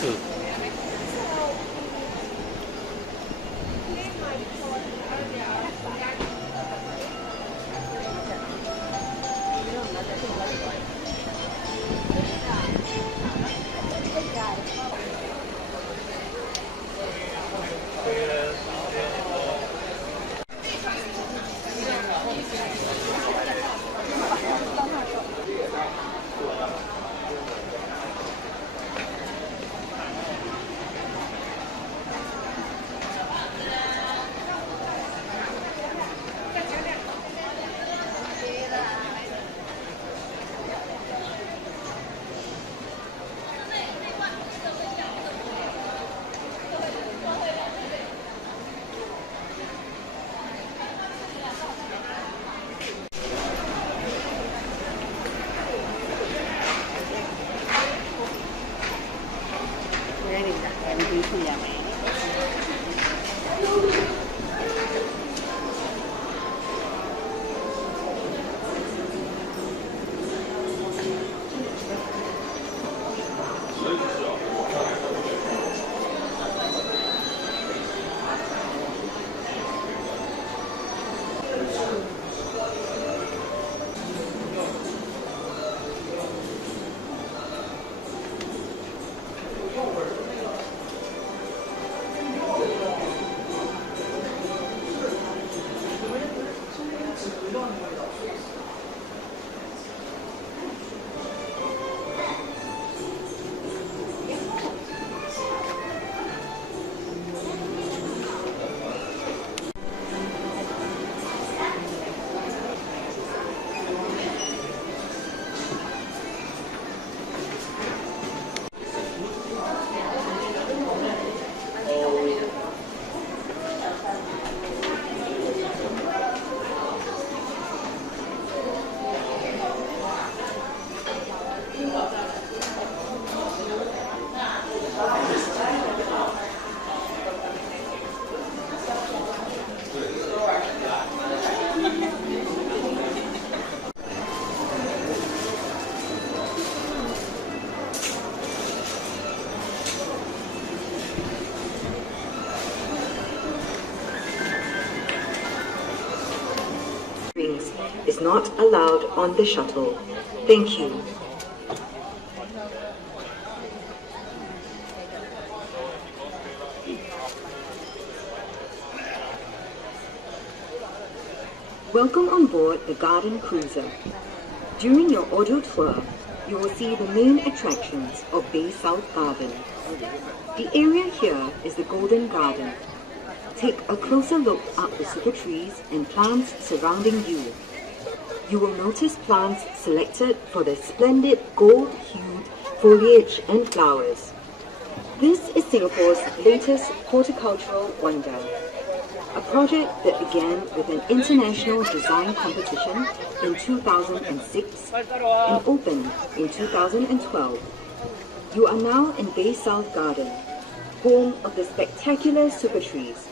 소스. Is not allowed on the shuttle. Thank you. Welcome on board the Garden Cruiser. During your audio tour, you will see the main attractions of Bay South Garden. The area here is the Golden Garden. Take a closer look at the super trees and plants surrounding you. You will notice plants selected for their splendid gold-hued foliage and flowers. This is Singapore's latest horticultural wonder, a project that began with an international design competition in 2006 and opened in 2012. You are now in Bay South Garden, home of the spectacular super trees,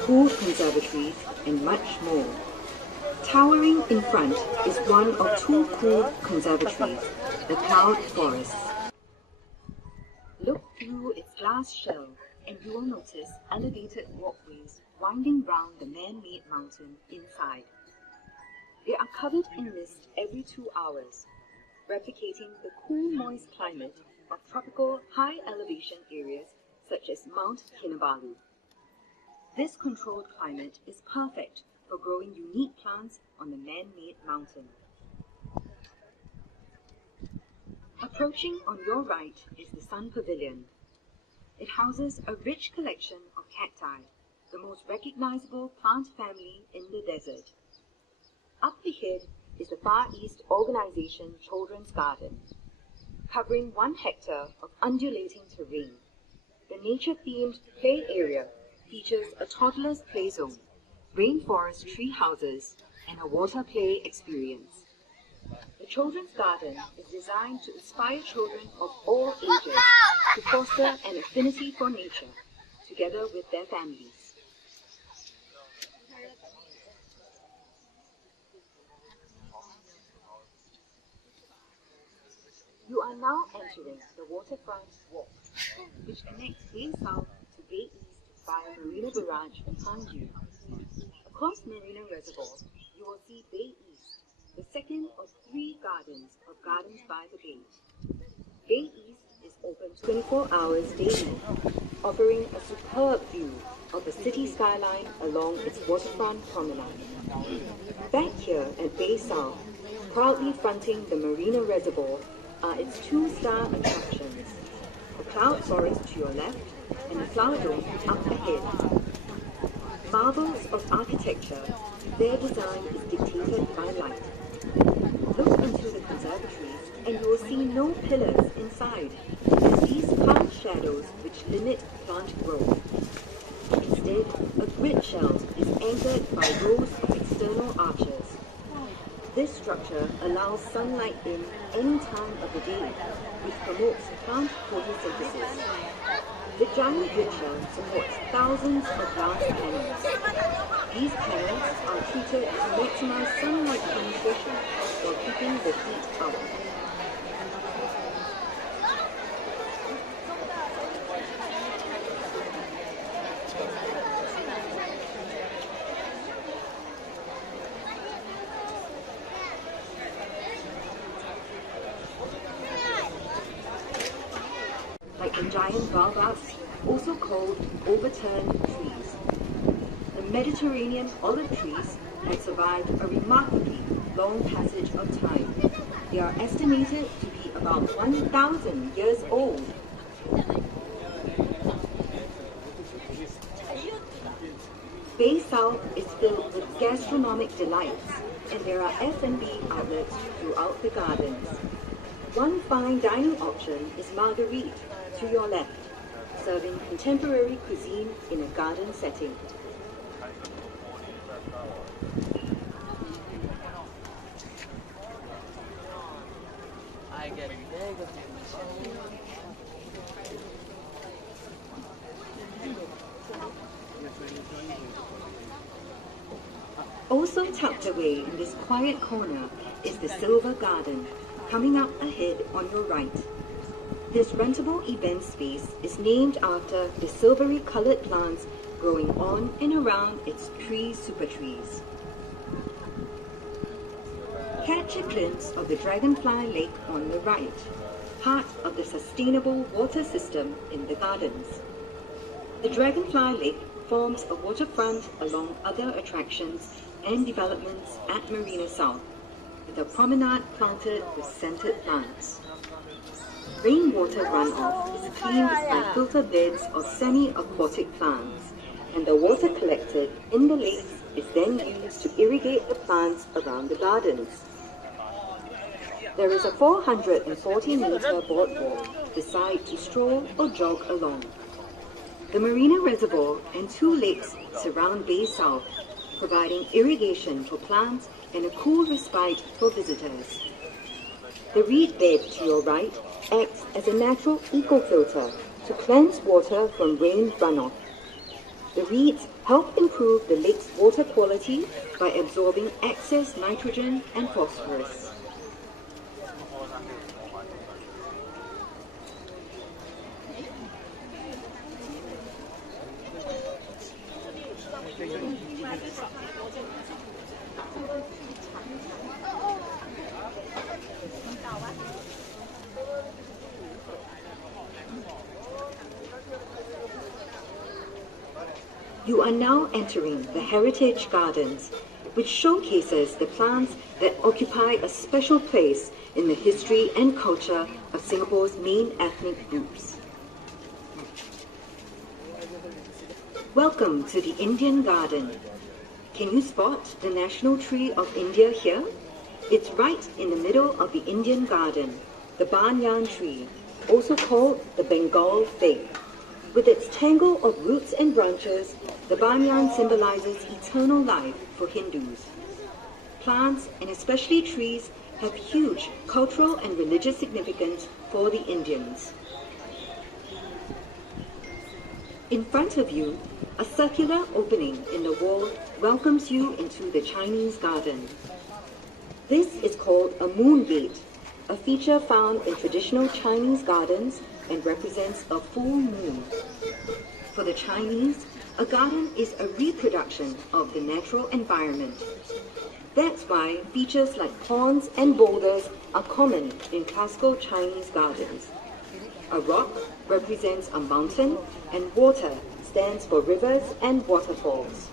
cool conservatories, and much more. Towering in front is one of two cool conservatories, the Cloud Forests. Look through its glass shell and you will notice elevated walkways winding round the man-made mountain inside. They are covered in mist every 2 hours, replicating the cool, moist climate of tropical high-elevation areas such as Mount Kinabalu. This controlled climate is perfect for growing unique plants on the man-made mountain. Approaching on your right is the Sun Pavilion. It houses a rich collection of cacti, the most recognizable plant family in the desert. Up ahead is the Far East Organization Children's Garden, covering 1 hectare of undulating terrain. The nature-themed play area features a toddler's play zone, rainforest tree houses, and a water play experience. The Children's Garden is designed to inspire children of all ages to foster an affinity for nature, together with their families. You are now entering the waterfront walk, which connects Bay South to Bay East via Marina Barrage and Panju. Across Marina Reservoir, you will see Bay East, the second of three gardens of Gardens by the Bay. Bay East is open 24 hours daily, offering a superb view of the city skyline along its waterfront promenade. Back here at Bay South, proudly fronting the Marina Reservoir, are its two-star attractions, the cloud forest to your left and the flower dome up ahead. Marvels of architecture, their design is dictated by light. Look into the conservatories and you will see no pillars inside, as these carved shadows which limit plant growth. Instead, a grid shell is anchored by rows of external arches. This structure allows sunlight in any time of the day, which promotes plant photosynthesis. The giant grid shell supports thousands of glass panels. These panels are treated to maximize sunlight penetration while keeping the heat out. Like the giant baobabs, also called overturned trees. The Mediterranean olive trees have survived a remarkably long passage of time. They are estimated to be about 1,000 years old. Bay South is filled with gastronomic delights, and there are F&B outlets throughout the gardens. One fine dining option is Marguerite, to your left, serving contemporary cuisine in a garden setting. Also tucked away in this quiet corner is the Silver Garden, coming up ahead on your right. This rentable event space is named after the silvery colored plants growing on and around its tree super trees. Catch a glimpse of the Dragonfly Lake on the right, part of the sustainable water system in the gardens. The Dragonfly Lake forms a waterfront along other attractions and developments at Marina South, with a promenade planted with scented plants. Rainwater runoff is cleaned by filter beds of semi-aquatic plants, and the water collected in the lakes is then used to irrigate the plants around the gardens. There is a 440-meter boardwalk decide to stroll or jog along. The Marina Reservoir and two lakes surround Bay South, providing irrigation for plants and a cool respite for visitors. The reed bed to your right acts as a natural eco-filter to cleanse water from rain runoff. The reeds help improve the lake's water quality by absorbing excess nitrogen and phosphorus. You are now entering the Heritage Gardens, which showcases the plants that occupy a special place in the history and culture of Singapore's main ethnic groups. Welcome to the Indian Garden. Can you spot the national tree of India here? It's right in the middle of the Indian Garden, the banyan tree, also called the Bengal fig. With its tangle of roots and branches, the banyan symbolizes eternal life for Hindus. Plants, and especially trees, have huge cultural and religious significance for the Indians. In front of you, a circular opening in the wall welcomes you into the Chinese garden. This is called a moon gate, a feature found in traditional Chinese gardens and represents a full moon. For the Chinese, a garden is a reproduction of the natural environment. That's why features like ponds and boulders are common in classical Chinese gardens. A rock represents a mountain, and water stands for rivers and waterfalls.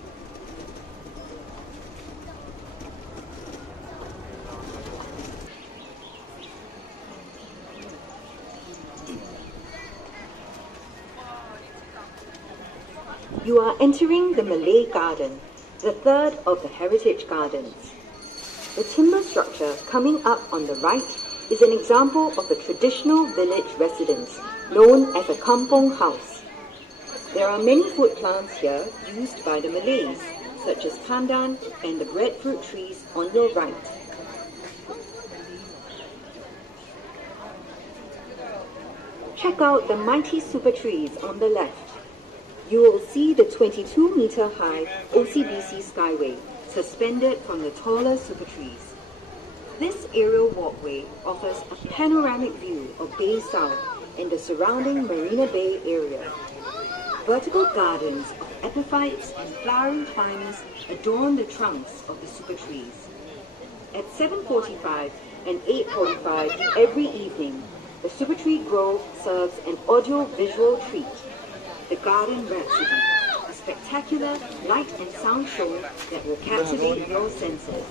You are entering the Malay Garden, the third of the heritage gardens. The timber structure coming up on the right is an example of a traditional village residence known as a kampong house. There are many food plants here used by the Malays, such as pandan and the breadfruit trees on your right. Check out the mighty super trees on the left. You will see the 22-meter-high OCBC Skyway suspended from the taller super trees. This aerial walkway offers a panoramic view of Bay South and the surrounding Marina Bay area. Vertical gardens of epiphytes and flowering climbers adorn the trunks of the super trees. At 7:45 and 8:45 every evening, the Super Tree Grove serves an audio-visual treat, the Garden Rhapsody, a spectacular light and sound show that will captivate your senses.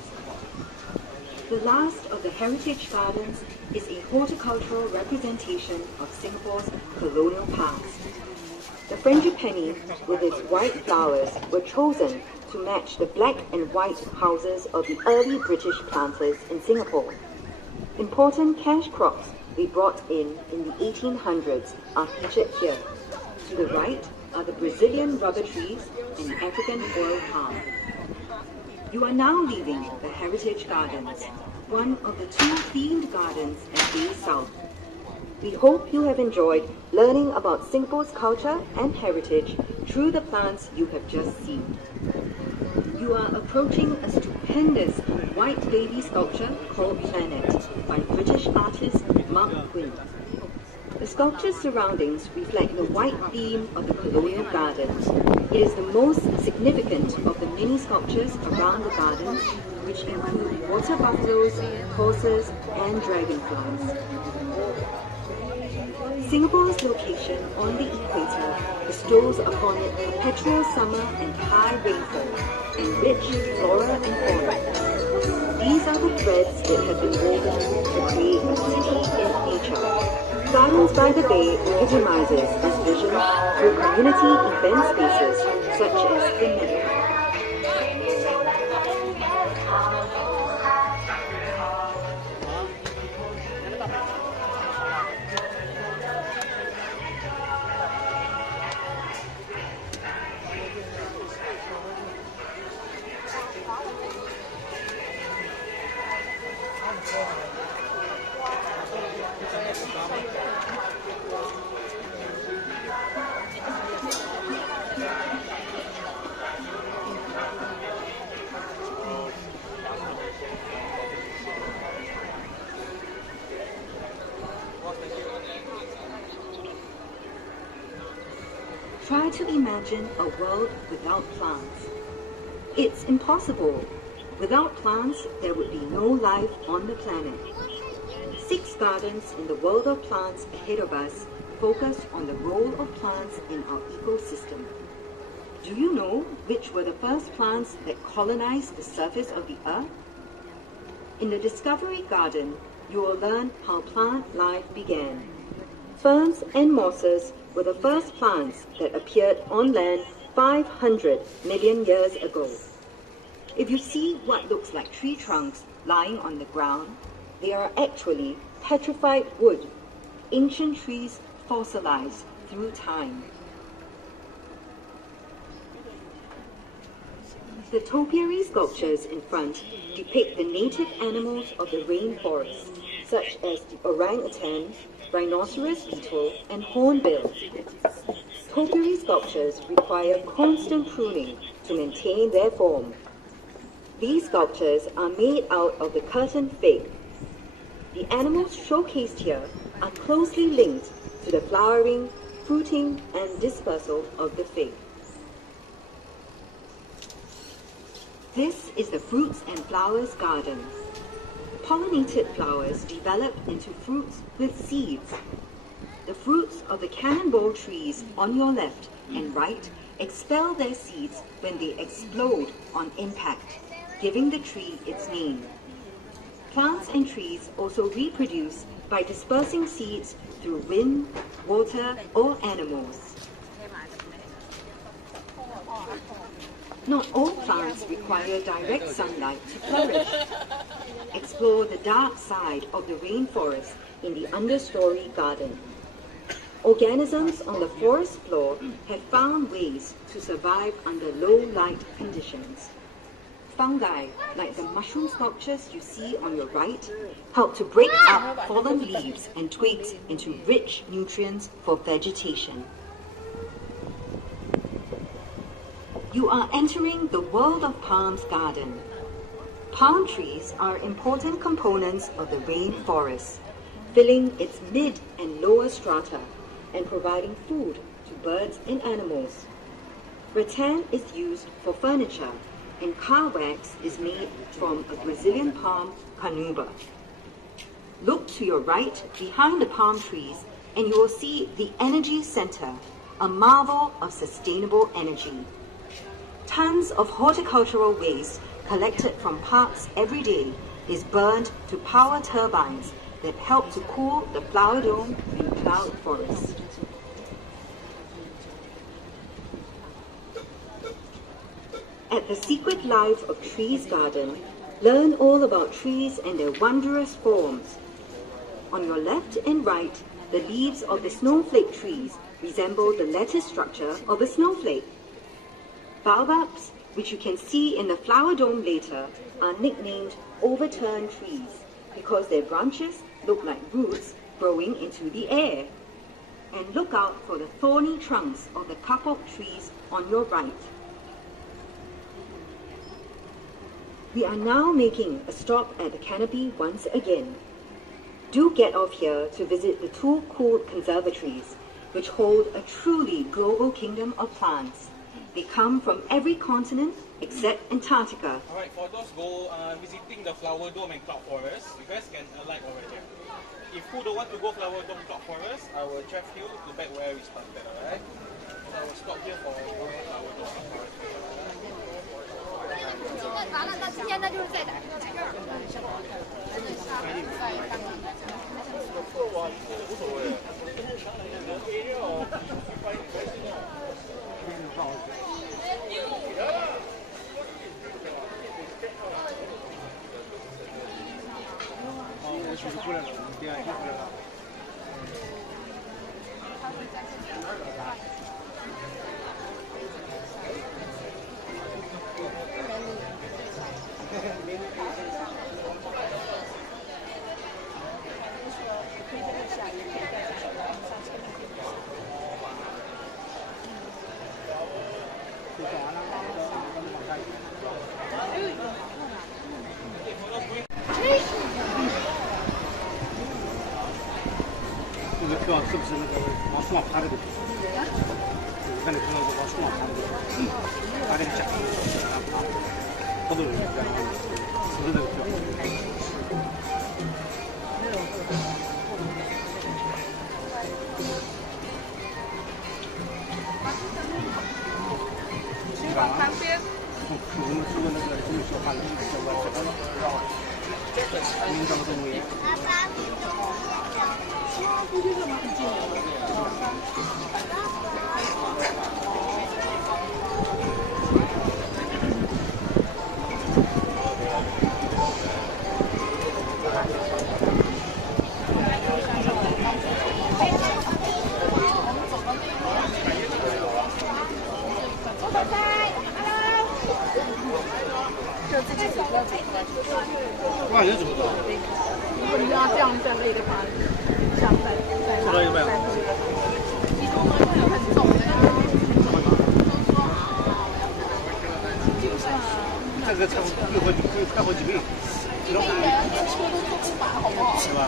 The last of the heritage gardens is a horticultural representation of Singapore's colonial past. The frangipani, with its white flowers, were chosen to match the black and white houses of the early British planters in Singapore. Important cash crops we brought in the 1800s are featured here. To the right are the Brazilian rubber trees and African oil palm. You are now leaving the Heritage Gardens, one of the two themed gardens at Bay South. We hope you have enjoyed learning about Singapore's culture and heritage through the plants you have just seen. You are approaching a stupendous white baby sculpture called Planet by British artist Mark Quinn. The sculpture's surroundings reflect the white theme of the colonial gardens. It is the most significant of the many sculptures around the gardens, which include water buffaloes, horses, and dragonflies. Singapore's location on the equator bestows upon it perpetual summer and high rainfall, and rich flora and fauna. These are the threads that have been woven to create a city in nature. Gardens by the Bay epitomizes this vision through community event spaces such as the Meadow. Try to imagine a world without plants. It's impossible. Without plants, there would be no life on the planet. 6 gardens in the world of plants ahead of us focus on the role of plants in our ecosystem. Do you know which were the first plants that colonized the surface of the earth? In the Discovery Garden, you will learn how plant life began. Ferns and mosses were the first plants that appeared on land 500 million years ago. If you see what looks like tree trunks lying on the ground, they are actually petrified wood, ancient trees fossilized through time. The topiary sculptures in front depict the native animals of the rainforest, such as the orangutan, rhinoceros beetle, and hornbill. Topiary sculptures require constant pruning to maintain their form. These sculptures are made out of the curtain fig. The animals showcased here are closely linked to the flowering, fruiting, and dispersal of the fig. This is the Fruits and Flowers Garden. Pollinated flowers develop into fruits with seeds. The fruits of the cannonball trees on your left and right expel their seeds when they explode on impact, giving the tree its name. Plants and trees also reproduce by dispersing seeds through wind, water, or animals. Not all plants require direct sunlight to flourish. Explore the dark side of the rainforest in the understory garden. Organisms on the forest floor have found ways to survive under low light conditions. Fungi, like the mushroom sculptures you see on your right, help to break up fallen leaves and twigs into rich nutrients for vegetation. You are entering the world of palms garden. Palm trees are important components of the rainforest, filling its mid and lower strata and providing food to birds and animals. Rattan is used for furniture, and car wax is made from a Brazilian palm, canuba. Look to your right behind the palm trees and you will see the Energy Center, a marvel of sustainable energy. Tons of horticultural waste collected from parks every day is burned to power turbines that help to cool the flower dome and cloud forest. At the Secret Life of Trees Garden, learn all about trees and their wondrous forms. On your left and right, the leaves of the snowflake trees resemble the lattice structure of a snowflake. Baobabs, which you can see in the flower dome later, are nicknamed overturned trees because their branches look like roots growing into the air. And look out for the thorny trunks of the kapok trees on your right. We are now making a stop at the canopy once again. Do get off here to visit the two cool conservatories, which hold a truly global kingdom of plants. They come from every continent except Antarctica. Alright, for those visiting the flower dome and cloud forest, you guys can alight over here. If you don't want to go flower dome cloud forest, I will drive you to back where we started, alright? So I will stop here for flower dome cloud forest. 完了，那今天那就是在哪儿？无所谓。我学过来了，对啊，学过来了。这个票是不是那个往树上爬的？我看那票是往树上爬的，爬那个架子，好多人这样，是不是那个票？旁边。我们说那个就是说话，民政动物园。不就这么很近就自己走到走过来。那也走不到。如果你要这样站累的话，像在走到一半。集中吗？会有很重的。这个差不多可以开好几倍。一个人连车都坐不满，好不好？是吧？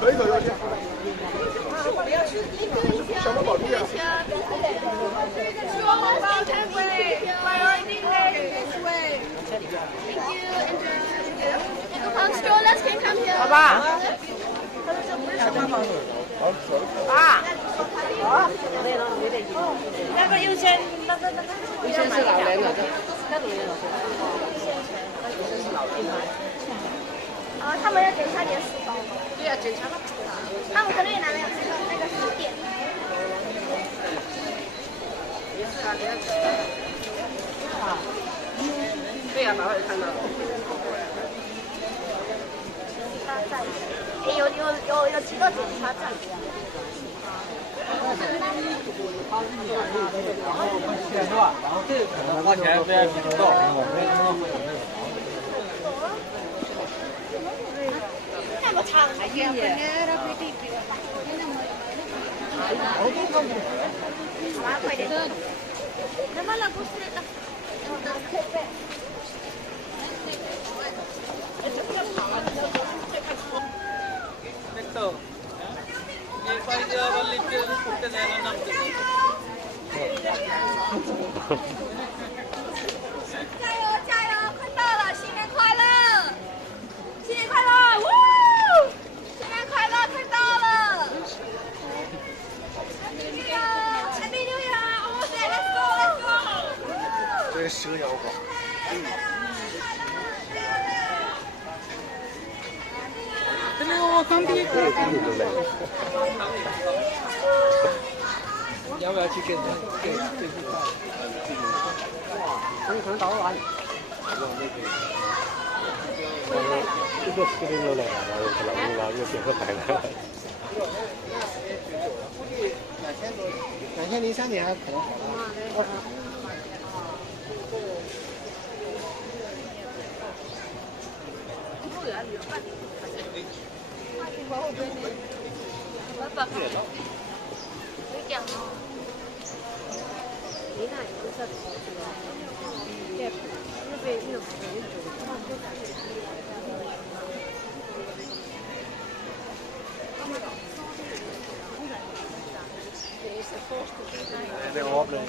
可以走右线。小猫宝地啊。好吧。爸。那个优先，优先是老人了，那老人了。优先是老人。他们要检查点石头。对呀，检查吧。他们可能也拿那个石点。对呀，把我看到了。有几个检查站。是吧？然后这个可能花钱不要比不到。那么长，还可以。好吧，快点。能不能不是？加油加油！快到了，新年快乐！新年快乐！呜！新年快乐！快到了！Happy New Year！Happy New Year！Oh, let's go, let's go！ 这是蛇妖怪。这个我刚第一个。要不要去跟对付他？可能打不完。这个是那个来了，又点个牌了。2003年还可能好了。Det är avlöning.